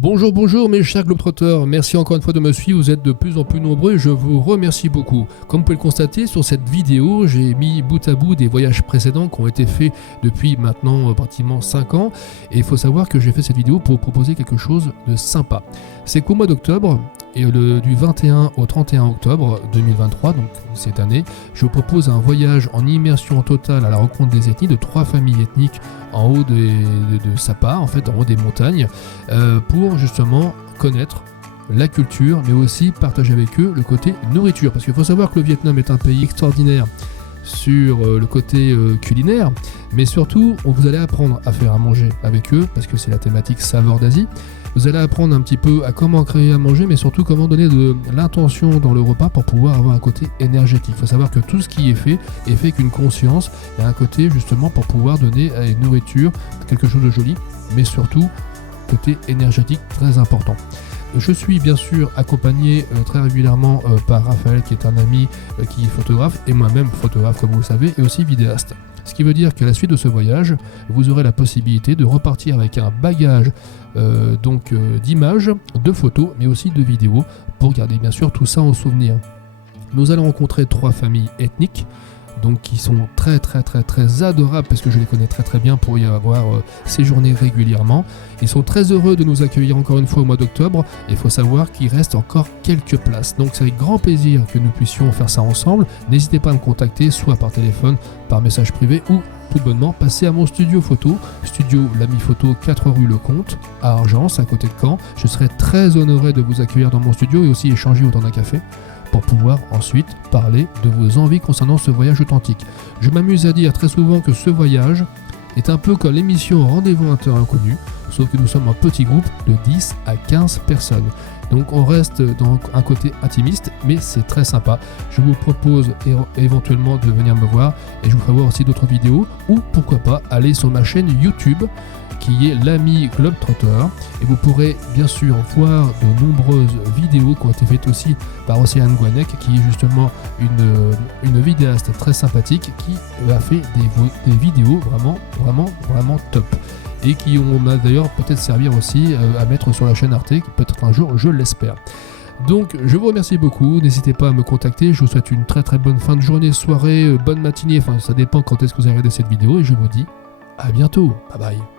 Bonjour, bonjour mes chers Globetrotters, merci encore une fois de me suivre, vous êtes de plus en plus nombreux et je vous remercie beaucoup. Comme vous pouvez le constater, sur cette vidéo, j'ai mis bout à bout des voyages précédents qui ont été faits depuis maintenant pratiquement 5 ans. Et il faut savoir que j'ai fait cette vidéo pour vous proposer quelque chose de sympa. C'est qu'au mois d'octobre, et du 21 au 31 octobre 2023, donc cette année, je vous propose un voyage en immersion totale à la rencontre des ethnies, de 3 familles ethniques en haut de Sapa, en fait en haut des montagnes, pour justement connaître la culture, mais aussi partager avec eux le côté nourriture. Parce qu'il faut savoir que le Vietnam est un pays extraordinaire sur le côté culinaire, mais surtout vous allez apprendre à faire à manger avec eux, parce que c'est la thématique saveur d'Asie. Vous allez apprendre un petit peu à comment créer à manger, mais surtout comment donner de l'intention dans le repas pour pouvoir avoir un côté énergétique. Il faut savoir que tout ce qui est fait avec une conscience et un côté justement pour pouvoir donner à une nourriture quelque chose de joli, mais surtout côté énergétique très important. Je suis bien sûr accompagné très régulièrement par Raphaël, qui est un ami qui est photographe, et moi-même photographe comme vous le savez, et aussi vidéaste. Ce qui veut dire qu'à la suite de ce voyage, vous aurez la possibilité de repartir avec un bagage d'images, de photos, mais aussi de vidéos, pour garder bien sûr tout ça en souvenir. Nous allons rencontrer 3 familles ethniques, donc qui sont très adorables, parce que je les connais très bien pour y avoir séjourné régulièrement. Ils sont très heureux de nous accueillir encore une fois au mois d'octobre, et il faut savoir qu'il reste encore quelques places. Donc c'est avec grand plaisir que nous puissions faire ça ensemble. N'hésitez pas à me contacter, soit par téléphone, par message privé, ou tout bonnement passer à mon studio photo, studio L'Ami Photo, 4 rue Lecomte, à Argence, à côté de Caen. Je serai très honoré de vous accueillir dans mon studio et aussi échanger autour d'un café, pour pouvoir ensuite parler de vos envies concernant ce voyage authentique. Je m'amuse à dire très souvent que ce voyage est un peu comme l'émission Rendez-vous Inter Inconnu, sauf que nous sommes un petit groupe de 10 à 15 personnes. Donc on reste dans un côté intimiste, mais c'est très sympa. Je vous propose éventuellement de venir me voir, et je vous ferai voir aussi d'autres vidéos, ou pourquoi pas aller sur ma chaîne YouTube, qui est l'Ami Globetrotter, et vous pourrez bien sûr voir de nombreuses vidéos qui ont été faites aussi par Océane Guanec, qui est justement une vidéaste très sympathique, qui a fait des vidéos vraiment top, et qui vont d'ailleurs peut-être servir aussi à mettre sur la chaîne Arte, peut-être un jour, je l'espère. Donc je vous remercie beaucoup, n'hésitez pas à me contacter, je vous souhaite une très bonne fin de journée, soirée, bonne matinée, enfin ça dépend quand est-ce que vous allez regarder cette vidéo, et je vous dis à bientôt, bye bye.